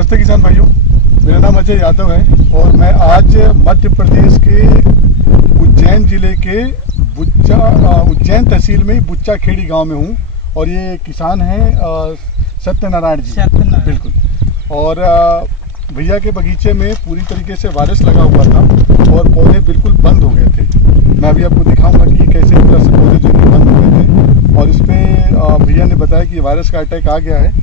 नमस्ते किसान भाइयों, मेरा नाम अजय यादव है और मैं आज मध्य प्रदेश के उज्जैन जिले के उज्जैन तहसील में बुच्चा खेड़ी गांव में हूं और ये किसान हैं सत्यनारायण जी। बिल्कुल। और भैया के बगीचे में पूरी तरीके से वायरस लगा हुआ था और पौधे बिल्कुल बंद हो गए थे। मैं अभी आपको दिखाऊंगा कि कैसे इस तरह से पौधे जो बंद हो गए थे और इस पर भैया ने बताया कि वायरस का अटैक आ गया है।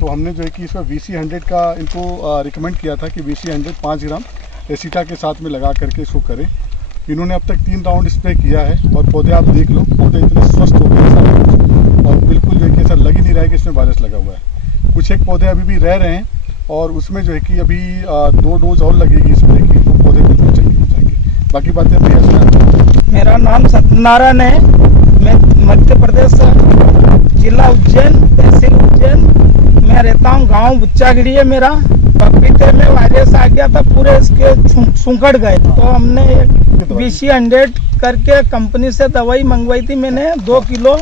तो हमने जो है कि इसमें VC100 का इनको रिकमेंड किया था कि VC100 5 ग्राम एसिटा के साथ में लगा करके इसको करें। इन्होंने अब तक 3 राउंड स्प्रे किया है और पौधे आप देख लो, पौधे इतने स्वस्थ हो गए सारे और बिल्कुल जो है कि ऐसा लग ही नहीं रहा है कि इसमें वायरस लगा हुआ है। कुछ एक पौधे अभी भी रह रहे हैं और उसमें जो है कि अभी 2 डोज और लगेगी स्प्रे की, तो पौधे बिल्कुल चेंज हो जाएंगे। बाकी बातें भैया सुना। मेरा नाम सत्यनारायण है, मैं मध्य प्रदेश जिला उज्जैन तहसील उज्जैन मैं रहता हूँ। गांव बुच्चा खेड़ी है मेरा। पपीते में वायरस आ गया था, पूरे इसके सूखड़ गए। तो हमने एक VC100 करके कंपनी से दवाई मंगवाई थी मैंने 2 किलो।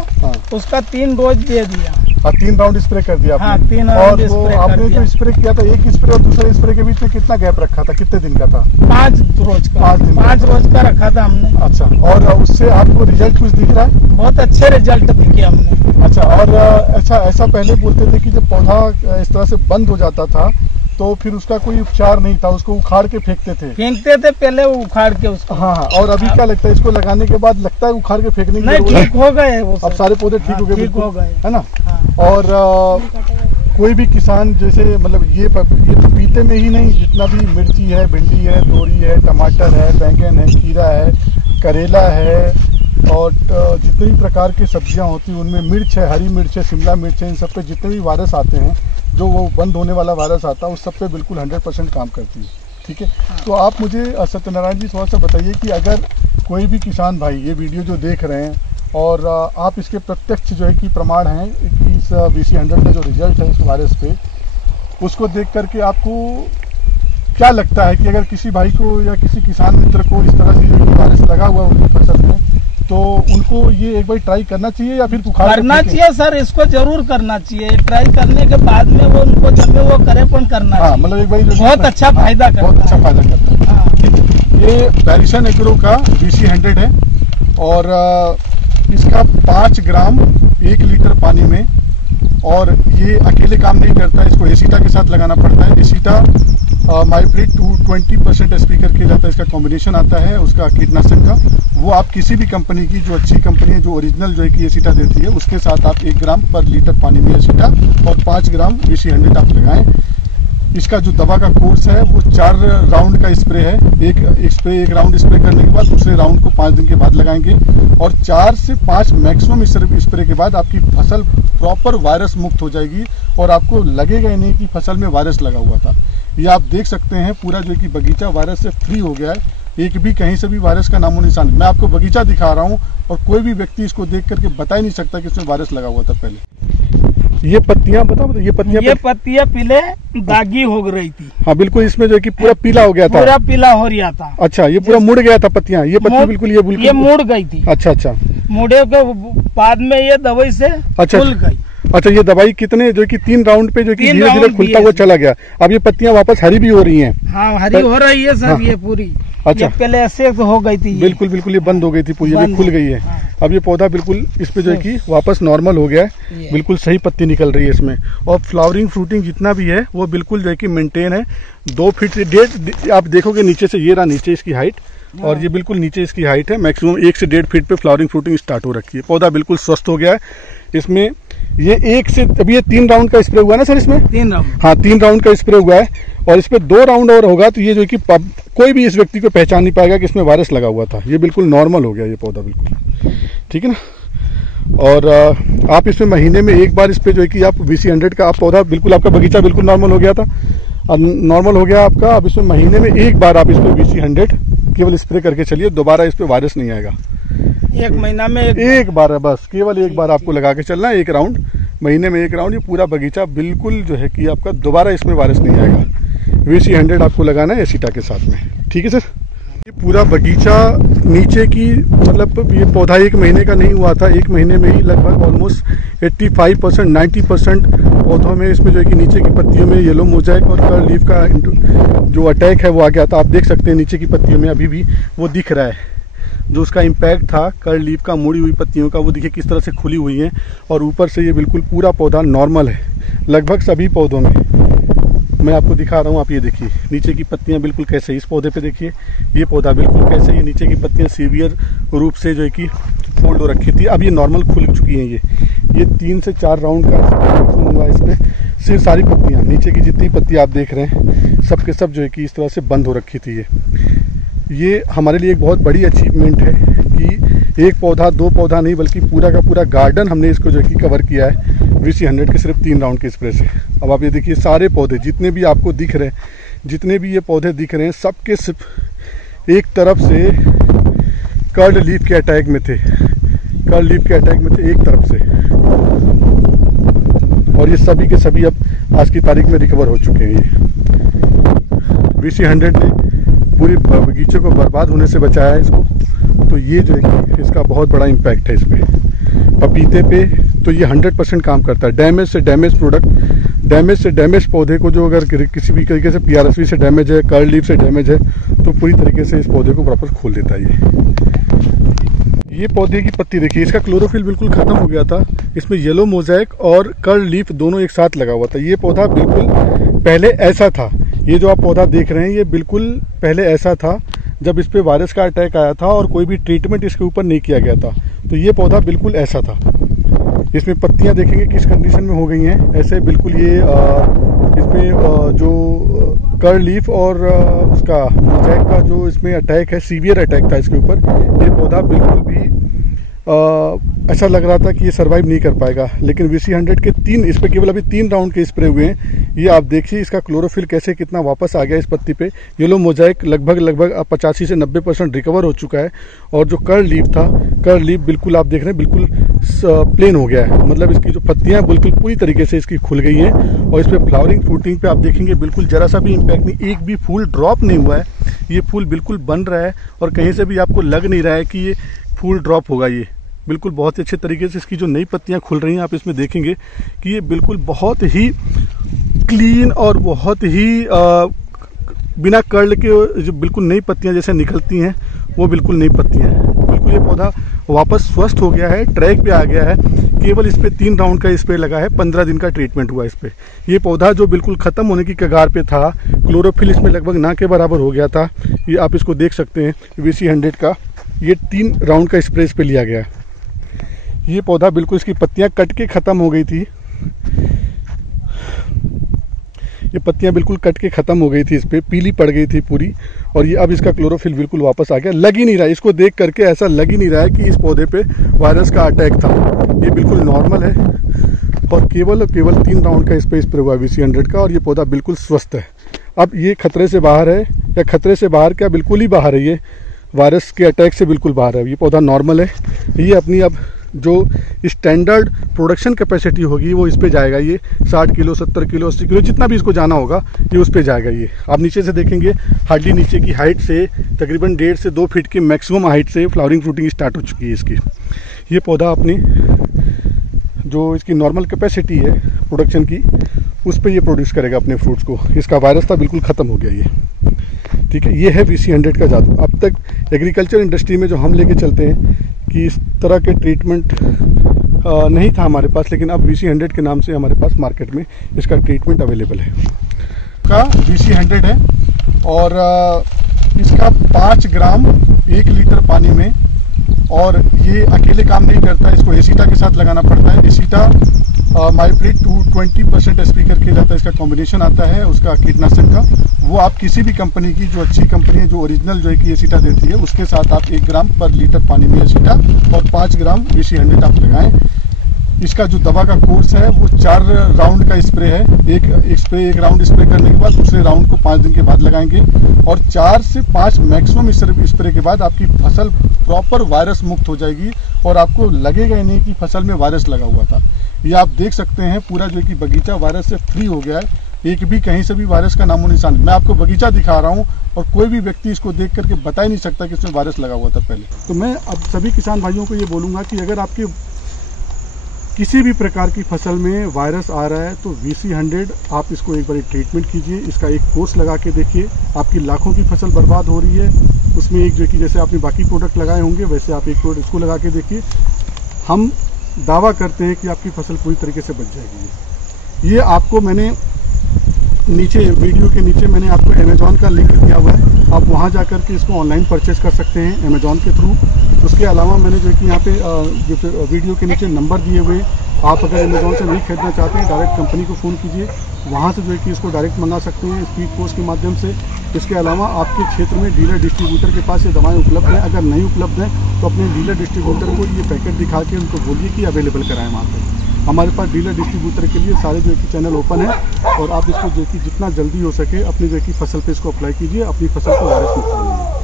उसका 3 डोज दे दिया। 3 राउंड स्प्रे कर दिया आपने? हाँ, 3 राउंड स्प्रे कर दिया। जो स्प्रे किया था, एक स्प्रे और दूसरे स्प्रे के बीच में कितना गैप रखा था, कितने दिन का था? 5 रोज का। 5 रोज का रखा था हमने। अच्छा, और उससे आपको रिजल्ट कुछ दिख रहा है? बहुत अच्छे रिजल्ट दिखे हमने। अच्छा, और ऐसा पहले बोलते थे कि जब पौधा इस तरह से बंद हो जाता था तो फिर उसका कोई उपचार नहीं था, उसको उखाड़ के फेंकते थे पहले वो उखाड़ के उसको। हाँ। और अभी क्या लगता है, इसको लगाने के बाद लगता है उखाड़ के फेंकने की जरूरत नहीं, ठीक हो गए वो। अब सारे पौधे ठीक हो गए, ठीक हो गए, है ना? और कोई भी किसान जैसे मतलब ये पपीते में ही नहीं, जितना भी मिर्ची है, भिंडी है, तोरी है, टमाटर है, बैंगन है, खीरा है, करेला है और जितने भी प्रकार की सब्जियां होती हैं उनमें मिर्च है, हरी मिर्च है, शिमला मिर्च है, इन सब पे जितने भी वायरस आते हैं, जो वो बंद होने वाला वायरस आता है, उस सब पे बिल्कुल 100% काम करती है। ठीक है। तो आप मुझे सत्यनारायण जी थोड़ा सा बताइए कि अगर कोई भी किसान भाई ये वीडियो जो देख रहे हैं और आप इसके प्रत्यक्ष जो है कि प्रमाण हैं कि इस VC100 का जो रिजल्ट है इस वायरस पे, उसको देख करके आपको क्या लगता है कि अगर किसी भाई को या किसी किसान मित्र को इस तरह से वायरस लगा हुआ उनकी फसल में, तो उनको ये एक बार ट्राई करना चाहिए या फिर करना चाहिए? सर, इसको जरूर करना चाहिए। ट्राई करने के बाद में वो उनको जब वो करे करना चाहिए। मतलब एक बार बहुत अच्छा फायदा करता है। बहुत अच्छा फायदा करता है। ये बैरिसन एग्रो का VC100 है और इसका 5 ग्राम 1 लीटर पानी में, और ये अकेले काम नहीं करता, इसको एसिटा के साथ लगाना पड़ता है। एसिटा माइफ्रीड 220% SP करके जाता है, इसका कॉम्बिनेशन आता है उसका कीटनाशक का। वो आप किसी भी कंपनी की जो अच्छी कंपनी है, जो ओरिजिनल जो है कि एसिटा देती है, उसके साथ आप 1 ग्राम पर लीटर पानी में एसिटा और 5 ग्राम VC100 आप लगाएं। इसका जो दवा का कोर्स है वो 4 राउंड का स्प्रे है। एक राउंड स्प्रे करने के बाद दूसरे राउंड को 5 दिन के बाद लगाएंगे और 4 से 5 मैक्सिमम स्प्रे के बाद आपकी फसल प्रॉपर वायरस मुक्त हो जाएगी और आपको लगेगा ही नहीं कि फसल में वायरस लगा हुआ था। ये आप देख सकते हैं पूरा जो है कि बगीचा वायरस से फ्री हो गया है। एक भी कहीं से भी वायरस का नामो निशान। मैं आपको बगीचा दिखा रहा हूँ और कोई भी व्यक्ति इसको देख करके बता ही नहीं सकता कि इसमें वायरस लगा हुआ था पहले। ये पत्तियां बताओ, ये पत्तियां पीले दागी हो रही थी। हाँ बिल्कुल, इसमें जो है कि पूरा पीला हो गया था, पूरा पीला हो रहा था। अच्छा, ये पूरा मुड़ गया था पत्तियां, ये पत्ती बिल्कुल ये मुड़ गई थी। अच्छा, मुड़े के बाद में ये दवाई से खुल गई। अच्छा, ये दवाई कितने जो कि 3 राउंड पे जो कि धीरे धीरे खुलता हुआ चला गया। अब ये पत्तियां वापस हरी भी हो रही हैं। हाँ, हरी हो रही है सर। हाँ। ये पूरी अच्छा, ये पहले ऐसे हो गई थी। बिल्कुल ये बंद हो गई थी पूरी, ये खुल गई है। हाँ। अब ये पौधा बिल्कुल इस पे जो है कि वापस नॉर्मल हो गया है, बिल्कुल सही पत्ती निकल रही है इसमें और फ्लावरिंग फ्रूटिंग जितना भी है वो बिल्कुल जो है कि मेंटेन है। 2 फीट से 1.5 आप देखोगे नीचे से, ये रहा नीचे इसकी हाइट और ये बिल्कुल नीचे इसकी हाइट है। मैक्सिमम 1 से 1.5 फीट पे फ्लावरिंग फ्रूटिंग स्टार्ट हो रखी है। पौधा बिल्कुल स्वस्थ हो गया है। इसमें ये अभी ये 3 राउंड का स्प्रे हुआ ना सर इसमें? 3 राउंड। हाँ, 3 राउंड का स्प्रे हुआ है और इस पे 2 राउंड और होगा तो ये जो कि कोई भी इस व्यक्ति को पहचान नहीं पाएगा कि इसमें वायरस लगा हुआ था। ये बिल्कुल नॉर्मल हो गया ये पौधा, बिल्कुल ठीक है ना। और आप इसमें महीने में एक बार इस पे जो है कि आप VC100 का आप पौधा बिल्कुल, आपका बगीचा बिल्कुल नॉर्मल हो गया था, नॉर्मल हो गया आपका। अब इसमें महीने में एक बार आप इस पे VC100 केवल स्प्रे करके चलिए, दोबारा इस पे वायरस नहीं आएगा। 1 महीना में एक बार है बस, केवल एक बार आपको लगा के चलना है, 1 राउंड, महीने में 1 राउंड। ये पूरा बगीचा बिल्कुल जो है कि आपका दोबारा इसमें वायरस नहीं आएगा। VC100 आपको लगाना है एसिटा के साथ में। ठीक है सर। ये पूरा बगीचा नीचे की मतलब ये पौधा 1 महीने का नहीं हुआ था, 1 महीने में ही लगभग ऑलमोस्ट 85% 90% पौधों में इसमें जो है कि नीचे की पत्तियों में येलो मोज़ेक और कर्ल लीफ का जो अटैक है वो आ गया था। आप देख सकते हैं नीचे की पत्तियों में अभी भी वो दिख रहा है, जो उसका इम्पैक्ट था कर्ल लीफ का, मुड़ी हुई पत्तियों का, वो देखिए किस तरह से खुली हुई हैं। और ऊपर से ये बिल्कुल पूरा पौधा नॉर्मल है लगभग सभी पौधों में। मैं आपको दिखा रहा हूँ, आप ये देखिए नीचे की पत्तियां बिल्कुल कैसे, इस पौधे पे देखिए ये पौधा बिल्कुल कैसे, ये नीचे की पत्तियां सीवियर रूप से जो है कि फोल्ड हो रखी थी, अब ये नॉर्मल खुल चुकी हैं। ये 3 से 4 राउंड का हुआ इस पर। सिर्फ सारी पत्तियां नीचे की जितनी पत्तियां आप देख रहे हैं सब के सब जो है कि इस तरह से बंद हो रखी थी। ये हमारे लिए एक बहुत बड़ी अचीवमेंट है कि 1 पौधा 2 पौधा नहीं बल्कि पूरा का पूरा गार्डन हमने इसको जो है कि कवर किया है VC100 के सिर्फ 3 राउंड के स्प्रे से। अब आप ये देखिए सारे पौधे जितने भी आपको दिख रहे हैं, जितने भी ये पौधे दिख रहे हैं, सबके सिर्फ एक तरफ से कर्ल लीफ के अटैक में थे, कर्ल लीफ के अटैक में थे एक तरफ से। और ये सभी के सभी अब आज की तारीख में रिकवर हो चुके हैं। ये VC100 ने पूरे बगीचे को बर्बाद होने से बचाया है इसको। तो ये जो है इसका बहुत बड़ा इम्पैक्ट है इस पर। पपीते पे तो ये 100% काम करता है। डैमेज से डैमेज प्रोडक्ट, डैमेज से डैमेज पौधे को जो अगर किसी भी तरीके से PRSV से डैमेज है, कर्ल लीफ से डैमेज है, तो पूरी तरीके से इस पौधे को प्रॉपर खोल देता है। ये पौधे की पत्ती देखिए, इसका क्लोरोफिल बिल्कुल खत्म हो गया था। इसमें येलो मोज़ेक और कर्ल लीफ दोनों एक साथ लगा हुआ था। ये पौधा बिल्कुल पहले ऐसा था, ये जो आप पौधा देख रहे हैं ये बिल्कुल पहले ऐसा था जब इस पे वायरस का अटैक आया था और कोई भी ट्रीटमेंट इसके ऊपर नहीं किया गया था। तो ये पौधा बिल्कुल ऐसा था। इसमें पत्तियां देखेंगे किस कंडीशन में हो गई हैं, ऐसे बिल्कुल ये इसमें जो कर्ल लीफ और उसका मोज़ेक का जो इसमें अटैक है, सीवियर अटैक था इसके ऊपर। ये पौधा बिल्कुल भी ऐसा लग रहा था कि ये सर्वाइव नहीं कर पाएगा। लेकिन VC100 के 3, इस पे केवल अभी 3 राउंड के स्प्रे हुए हैं। ये आप देखिए इसका क्लोरोफिल कैसे कितना वापस आ गया इस पत्ती पे। येलो मोज़ेक लगभग 85 से 90% रिकवर हो चुका है। और जो कर्ल लीफ था, कर्ल लीफ बिल्कुल आप देख रहे हैं बिल्कुल प्लेन हो गया है, मतलब इसकी जो पत्तियां बिल्कुल पूरी तरीके से इसकी खुल गई हैं। और इस पर फ्लावरिंग फ्रूटिंग पे आप देखेंगे बिल्कुल जरा सा भी इम्पैक्ट नहीं, एक भी फूल ड्रॉप नहीं हुआ है। ये फूल बिल्कुल बन रहा है और कहीं से भी आपको लग नहीं रहा है कि ये फूल ड्रॉप होगा। ये बिल्कुल बहुत ही अच्छे तरीके से इसकी जो नई पत्तियां खुल रही हैं, आप इसमें देखेंगे कि ये बिल्कुल बहुत ही क्लीन और बहुत ही बिना कर्ल के जो बिल्कुल नई पत्तियां जैसे निकलती हैं वो बिल्कुल नई पत्तियां हैं। बिल्कुल ये पौधा वापस स्वस्थ हो गया है, ट्रैक पे आ गया है। केवल इस पे 3 राउंड का स्प्रे लगा है, 15 दिन का ट्रीटमेंट हुआ इस पे। ये पौधा जो बिल्कुल ख़त्म होने की कगार पे था, क्लोरोफिल इसमें लगभग ना के बराबर हो गया था। ये आप इसको देख सकते हैं VC100 का ये 3 राउंड का स्प्रे इस पे लिया गया है। ये पौधा बिल्कुल इसकी पत्तियां कट के ख़त्म हो गई थी, ये पत्तियां बिल्कुल कट के ख़त्म हो गई थी, इस पर पीली पड़ गई थी पूरी। और ये अब इसका क्लोरोफिल बिल्कुल वापस आ गया। लग ही नहीं रहा है, इसको देख करके ऐसा लग ही नहीं रहा है कि इस पौधे पे वायरस का अटैक था। ये बिल्कुल नॉर्मल है और केवल 3 राउंड का स्प्रे हुआ VC100 का और ये पौधा बिल्कुल स्वस्थ है। अब ये खतरे से बाहर है, या खतरे से बाहर क्या, बिल्कुल ही बाहर है। ये वायरस के अटैक से बिल्कुल बाहर है। ये पौधा नॉर्मल है। ये अपनी अब जो स्टैंडर्ड प्रोडक्शन कैपेसिटी होगी वो इस पे जाएगा। ये 60 किलो 70 किलो 80 किलो जितना भी इसको जाना होगा ये उस पे जाएगा। ये आप नीचे से देखेंगे हार्डली नीचे की हाइट से तकरीबन 1.5 से 2 फीट की मैक्सिमम हाइट से फ्लावरिंग फ्रूटिंग स्टार्ट हो चुकी है इसकी। ये पौधा अपनी जो इसकी नॉर्मल कैपेसिटी है प्रोडक्शन की उस पर ये प्रोड्यूस करेगा अपने फ्रूट्स को। इसका वायरस था बिल्कुल ख़त्म हो गया ये, ठीक है। ये है VC100 का जादू। अब तक एग्रीकल्चर इंडस्ट्री में जो हम लेके चलते हैं कि इस तरह के ट्रीटमेंट नहीं था हमारे पास, लेकिन अब VC100 के नाम से हमारे पास मार्केट में इसका ट्रीटमेंट अवेलेबल है। का VC100 है और इसका 5 ग्राम 1 लीटर पानी में, और ये अकेले काम नहीं करता, इसको एसीटा के साथ लगाना पड़ता है। एसीटा माइप्रिड 220% SP करके जाता है, इसका कॉम्बिनेशन आता है उसका कीटनाशक का। वो आप किसी भी कंपनी की जो अच्छी कंपनी है, जो ओरिजिनल जो है कि एसीटा देती है, उसके साथ आप 1 ग्राम पर लीटर पानी में एसीटा और 5 ग्राम VC100 आप लगाएं। इसका जो दवा का कोर्स है वो 4 राउंड का स्प्रे है। एक राउंड स्प्रे करने के बाद दूसरे राउंड को 5 दिन के बाद लगाएंगे, और 4 से 5 मैक्सिमम स्प्रे के बाद आपकी फसल प्रॉपर वायरस मुक्त हो जाएगी और आपको लगेगा ही नहीं कि फसल में वायरस लगा हुआ था। ये आप देख सकते हैं पूरा जो कि बगीचा वायरस से फ्री हो गया है। एक भी कहीं से भी वायरस का नामो निशान। मैं आपको बगीचा दिखा रहा हूँ और कोई भी व्यक्ति इसको देख करके बता ही नहीं सकता कि इसमें वायरस लगा हुआ था पहले। तो मैं अब सभी किसान भाइयों को ये बोलूँगा कि अगर आपके किसी भी प्रकार की फसल में वायरस आ रहा है तो VC100 आप इसको एक बार ट्रीटमेंट कीजिए, इसका एक कोर्स लगा के देखिए। आपकी लाखों की फसल बर्बाद हो रही है, उसमें एक जो कि जैसे आपने बाकी प्रोडक्ट लगाए होंगे वैसे आप एक प्रोडक्ट इसको लगा के देखिए। हम दावा करते हैं कि आपकी फसल पूरी तरीके से बच जाएगी। ये आपको मैंने नीचे वीडियो के नीचे मैंने आपको अमेज़ॉन का लिंक दिया हुआ है, आप वहाँ जा कर के इसको ऑनलाइन परचेज कर सकते हैं अमेज़ॉन के थ्रू। उसके अलावा मैंने जो कि यहाँ पे जो वीडियो के नीचे नंबर दिए हुए, आप अगर अमेज़ॉन से नहीं खरीदना चाहते हैं डायरेक्ट कंपनी को फ़ोन कीजिए, वहाँ से जो है कि इसको डायरेक्ट मंगा सकते हैं स्पीड पोस्ट के माध्यम से। इसके अलावा आपके क्षेत्र में डीलर डिस्ट्रीब्यूटर के पास ये दवाएं उपलब्ध हैं, अगर नहीं उपलब्ध हैं तो अपने डीलर डिस्ट्रीब्यूटर को ये पैकेट दिखा के उनको बोलिए कि अवेलेबल कराएं वहाँ पर। हमारे पास डीलर डिस्ट्रीब्यूटर के लिए सारे जो है कि चैनल ओपन है और आप इसको जो कि जितना जल्दी हो सके अपनी जो है कि फसल पे इसको अप्लाई कीजिए, अपनी फसल को वायरस मुक्त बनाइए।